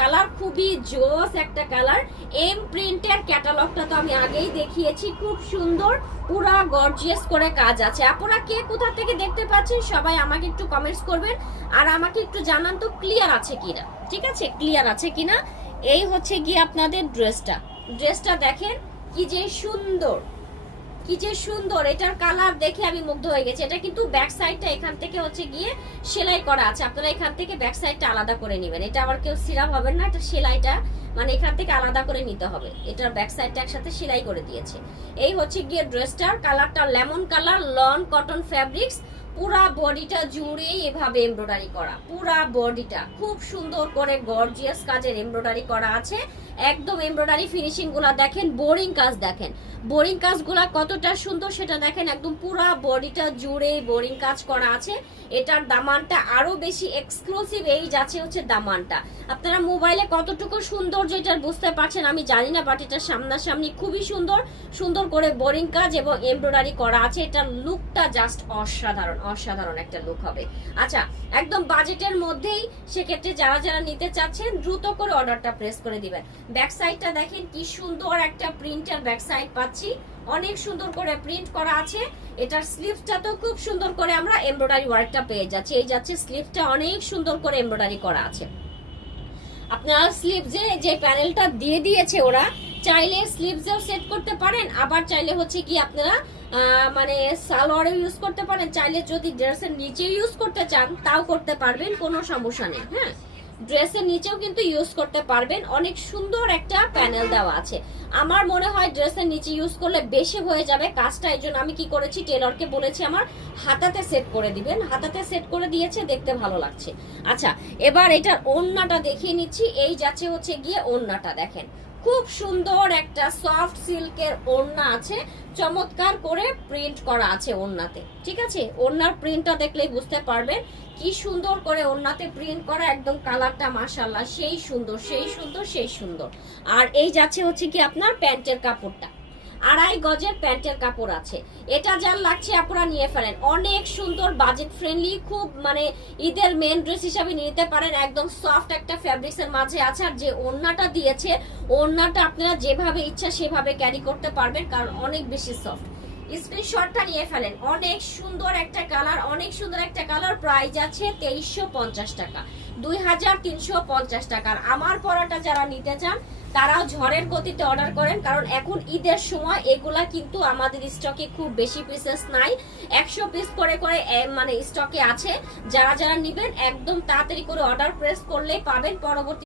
Colour খুবই জোস একটা কালার। এম প্রিন্টের ক্যাটালগটা তো আমি আগেই দেখিয়েছি, খুব সুন্দর পুরা গর্জিয়াস করে কাজ আছে। আপনারা কে কোথা থেকে দেখতে পাচ্ছেন সবাই আমাকে একটু কমেন্টস করবেন, আর আমাকে একটু জানান তো ক্লিয়ার আছে কিনা। ঠিক আছে, ক্লিয়ার আছে কিনা। এই হচ্ছে গিয়ে আপনাদের ড্রেসটা দেখেন কি যে সুন্দর, কি যে সুন্দর। এটার কালার দেখে আমি মুগ্ধ হয়ে গেছি। এটা কিন্তু ব্যাক সাইডটা এখান থেকে হচ্ছে গিয়ে সেলাই করা আছে, আপনারা এখান থেকে ব্যাক সাইডটা আলাদা করে নেবেন। এটা আবার কেউ সিরাপ হবে না, এটা সেলাইটা মানে এখান থেকে আলাদা করে নিতে হবে। এটার ব্যাক সাইডটা একসাথে সেলাই করে দিয়েছে। এই হচ্ছে গিয়ে ড্রেসটার কালারটা lemon colour, loan cotton fabrics, পুরা বডিটা জুড়ে এভাবে এমব্রয়ডারি করা, পুরা বডিটা খুব সুন্দর করে গর্জিয়াস কাজের এমব্রয়ডারি করা আছে। একদম এমব্রয়ডারি ফিনিশিং গুলা দেখেন, বোরিং কাজ দেখেন, বোরিং কাজগুলা কতটা সুন্দর সেটা দেখেন। একদম পুরা বডিটা জুড়ে বোরিং কাজ করা আছে। এটার দামানটা আরো বেশি এক্সক্লুসিভ, এই যাচ্ছে হচ্ছে দামানটা। আপনারা মোবাইলে কতটুকু সুন্দর যেটার বুঝতে পারছেন আমি জানি না, বাট এটা সামনাসামনি খুবই সুন্দর, সুন্দর করে বোরিং কাজ এবং এমব্রয়ডারি করা আছে। এটার লুকটা জাস্ট অসাধারণ, অসাধারণ একটা লুক হবে। আচ্ছা, একদম বাজেটের মধ্যেই, সেক্ষেত্রে যারা যারা নিতে চাচ্ছেন দ্রুত করে অর্ডারটা প্রেস করে দিবেন। ব্যাক সাইডটা দেখেন কি সুন্দর একটা প্রিন্টের ব্যাক সাইড পাচ্ছি, অনেক সুন্দর করে প্রিন্ট করা আছে। এটার স্লিভসটা তো খুব সুন্দর করে আমরা এমব্রয়ডারি ওয়ার্কটা পেয়ে যাচ্ছি। এই যাচ্ছে স্লিভসটা অনেক সুন্দর করে এমব্রয়ডারি করা আছে। আপনারা স্লিভসে যে প্যানেলটা দিয়ে দিয়েছে ওরা, চাইলে স্লিভসেও সেট করতে পারেন, আবার চাইলে হচ্ছে কি আপনারা মানে সালোয়ারও ইউজ করতে পারেন, চাইলে যদি ড্রেসের নিচে ইউজ করতে চান তাও করতে পারবেন, কোনো সমস্যা নেই। হ্যাঁ, ড্রেসের নিচেও কিন্তু ইউজ করতে পারবেন। অনেক সুন্দর একটা প্যানেল দেওয়া আছে। আমার মনে হয় ড্রেসের নিচে ইউজ করলে বেশি হয়ে যাবে কাজটা, এই জন্য আমি কি করেছি, টেলরকে বলেছি আমার হাতাতে সেট করে দিবেন। হাতাতে সেট করে দিয়েছে, দেখতে ভালো লাগছে। আচ্ছা, এবার এটার ওড়নাটা দেখিয়ে নিচ্ছি। এই যাচ্ছে হচ্ছে গিয়ে ওড়নাটা দেখেন, খুব সুন্দর একটা সফট সিল্কের ওড়না আছে, চমৎকার করে প্রিন্ট করা আছে ওড়নাতে। ঠিক আছে, ওড়নার প্রিন্টটা দেখলেই বুঝতে পারবেন কি সুন্দর করে ওড়নাতে প্রিন্ট করা। একদম কালারটা মাশাআল্লাহ সেই সুন্দর, সেই সুন্দর, সেই সুন্দর। আর এই যাচ্ছে হচ্ছে কি আপনার প্যান্টের কাপড়টা, 2.5 গজের প্যান্টের কাপড় আছে। এটা যার লাগছে আপনারা নিয়ে ফেলেন, অনেক সুন্দর, বাজেট ফ্রেন্ডলি, খুব মানে ঈদের মেন ড্রেস হিসাবে নিতে পারেন। একদম সফট একটা ফ্যাব্রিক্স এর মাঝে আছে। আর যে ওড়নাটা দিয়েছে, ওড়নাটা আপনারা যেভাবে ইচ্ছা সেভাবে ক্যারি করতে পারবেন, কারণ অনেক বেশি সফট। স্ক্রিনশটটা নিয়ে ফেলেন। অনেক সুন্দর একটা কালার, অনেক সুন্দর একটা কালার। প্রাইস আছে 2350 টাকা, 2350 টাকার। আমার পরাটা যারা নিতে চান তারাও ঝড়ের গতিতে অর্ডার করেন, কারণ এখন ঈদের সময় এগুলা কিন্তু আমাদের স্টকে খুব বেশি পিসেস নাই, 100 পিস করে করে মানে স্টকে আছে। যারা যারা নিবেন একদম তাড়াতাড়ি করে অর্ডার প্রেস করলেই পাবেন। পরবর্তী